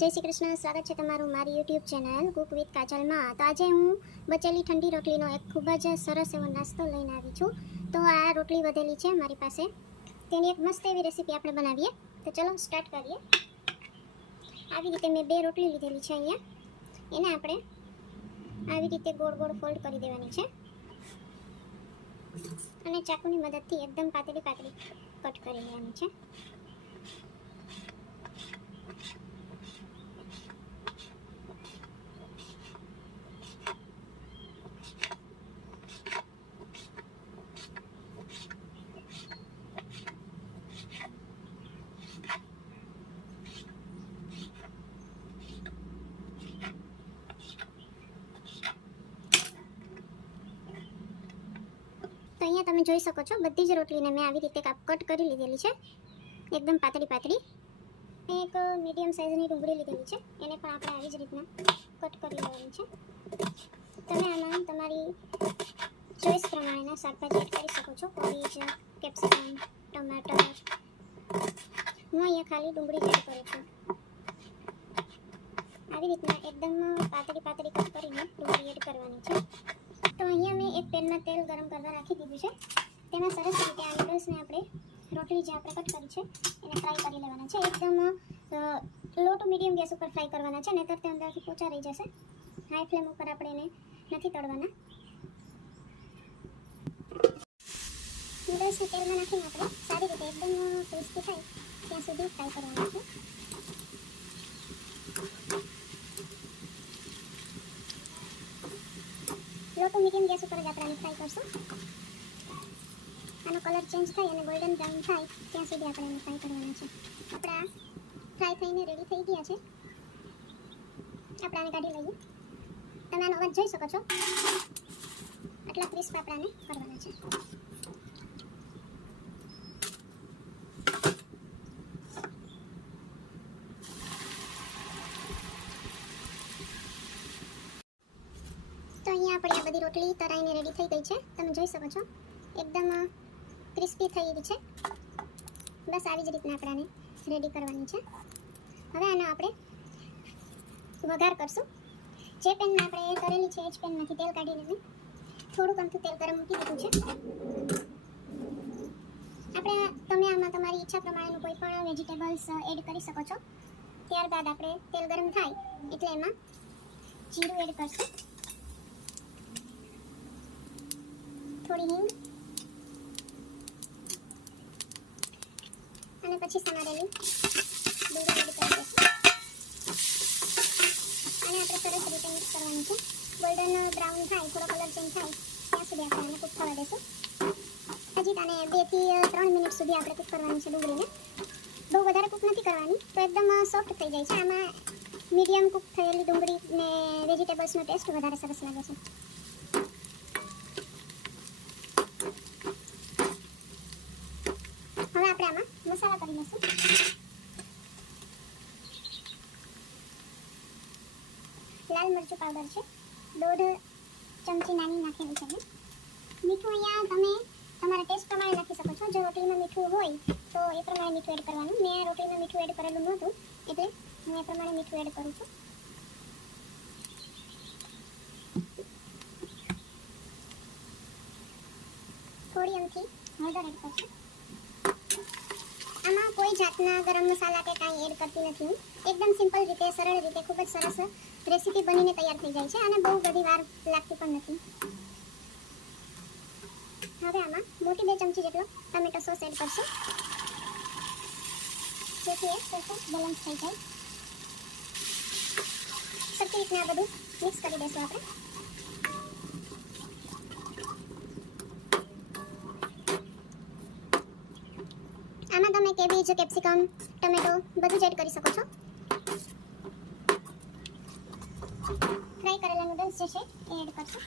જય શ્રી કૃષ્ણ. સ્વાગત છે તમારું મારી યુટ્યુબ ચેનલ કુક વિથ કાજલમાં. તો આજે હું બચેલી ઠંડી રોટલીનો એક ખૂબ જ સરસ એવો નાસ્તો લઈને આવી છું. તો આ રોટલી વધેલી છે મારી પાસે. તેની એક મસ્ત એવી રેસીપી આપણે બનાવીએ. તો ચલો સ્ટાર્ટ કરીએ. આવી રીતે મેં બે રોટલી લીધેલી છે અહીંયા. એને આપણે આવી રીતે ગોળ ગોળ ફોલ્ડ કરી દેવાની છે. અને ચાકુની મદદથી એકદમ પાતળી પાતળી કટ કરી લેવાની છે. તમે જોઈ શકો છો. બધી જ રોટલીને મેં આવી રીતે કાપ કટ કરી લીધેલી છે. એકદમ પાતળી પાતળી. એક મીડિયમ સાઇઝની ડુંગળી લીધેલી છે. એને પણ આપણે આવી જ રીતના કટ કરી લેવાની છે. તમે આમાં તમારી ચોઈસ પ્રમાણેના શાકભાજી એડ કરી શકો છો. કોબીજ કેપ્સિકમ, ટમાટર. હું અહીંયા ખાલી ડુંગળી જ એડ કરું છું. આવી રીતના એકદમ પાતળી પાતળી કટ કરીને ડુંગળી એડ કરવાની છે. પેનમાં તેલ ગરમ કરવા રાખી દીધું છે. તેમાં સરસ રીતે આ નૂડલ્સને આપણે રોટલી જે આપણે કટ કરી છે, એને ફ્રાય કરી લેવાના છે. એકદમ લો ટુ મીડિયમ ગેસ ઉપર ફ્રાય કરવાના છે, નહીતર તે અંદરથી પોચા રહી જશે. હાઈ ફ્લેમ ઉપર આપણે એને નથી તળવાના. નૂડલ્સને તેલમાં નાખીને આપણે સારી રીતે એકદમ ક્રિસ્પી થાય ત્યાં સુધી ફ્રાય કરવાના છે લો ટુ મીડિયમ ગેસ ઉપર જ આપણે ફ્રાય કરશું આનો કલર ચેન્જ થાય અને ગોલ્ડન બ્રાઉન થાય ત્યાં સુધી આપણે એને ફ્રાય કરવાના છે આપણા ફ્રાય થઈને રેડી થઈ ગયા છે આપણે આને કાઢી લઈએ તમે આનો અવાજ જોઈ શકો છો આટલા ક્રિસ્પ આપણાને કરવાના છે આપણી આ બધી રોટલી તરાઈને રેડી થઈ ગઈ છે. તમે જોઈ શકો છો. એકદમ ક્રિસ્પી થઈ ગઈ છે. બસ આવી જ રીતના આપણે રેડી કરવાની છે. હવે આનો આપણે વઘાર કરશું. જે પેનમાં આપણે એ કરેલી છે, એ જ પેનમાંથી તેલ કાઢીને થોડુંક અમથું તેલ ગરમ મૂકી દીધું છે. આપણે, તમે આમાં તમારી ઈચ્છા પ્રમાણેનું કોઈ પણ વેજીટેબલ્સ એડ કરી શકો છો. ત્યારબાદ આપણે તેલ ગરમ થાય એટલે એમાં જીરું એડ કરશું. થોડી હિંગ અને પછી સમારેલી ડુંગળી એડ કરી દઈશું અને આપણે સરસ રીતે મિક્સ કરવાનું છે ગોલ્ડન બ્રાઉન થાય થોડો કલર ચેન્જ થાય ત્યાં સુધી આપણે આને કૂક થવા દેશું હજી આને બેથી ત્રણ મિનિટ સુધી આપણે કૂક કરવાની છે ડુંગળીને બહુ વધારે કૂક નથી કરવાની તો એકદમ સોફ્ટ થઈ જાય છે આમાં મીડિયમ કૂક થયેલી ડુંગળી ને વેજીટેબલ્સનો ટેસ્ટ વધારે સરસ લાગે છે હવે આપણે આમાં મસાલા કરી લાલ મરચું પાવડર છે. દોઢ ચમચી નાની નાખેલી છે મીઠું તમે તમારા ટેસ્ટ પ્રમાણે નાખી શકો છો. જો રોટલીમાં મીઠું હોય, તો એ પ્રમાણે મીઠું એડ કરવાનું. મેં રોટલીમાં મીઠું એડ કરેલું નહોતું, એટલે હું એ પ્રમાણે મીઠું એડ કરું છું. થોડી અમથી હળદર એડ આમાં કોઈ જાતના ગરમ મસાલા કે કાંઈ એડ કરતી નથી. હું એકદમ સિમ્પલ રીતે, સરળ રીતે, ખૂબ જ સરસ રેસીપી બનીને તૈયાર થઈ જાય છે અને બહુ બધી વાર લાગતી પણ નથી. હવે આમાં મોટી બે ચમચી જેટલો ટમેટો સોસ એડ કરશું. જેથી એ સરખું બેલેન્સ થઈ જાય. સરખી રીતના બધું મિક્સ કરી દઈશું આપણે આમાં તમે કેબેજ કેપ્સિકમ, ટમેટો બધું જ એડ કરી શકો છો. ફ્રાય કરેલા નૂડલ્સ જે છે એ એડ કરશું.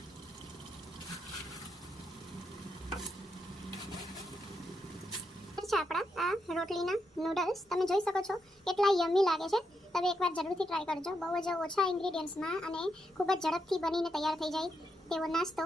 આપણા આ રોટલીના નૂડલ્સ તમે જોઈ શકો છો કેટલા યમી લાગે છે. તમે એકવાર જરૂરથી ટ્રાય કરજો. બહુ જ ઓછા ઇન્ગ્રીડિયન્ટ્સમાં અને ખૂબ જ ઝડપથી બનીને તૈયાર થઈ જાય તેવો નાસ્તો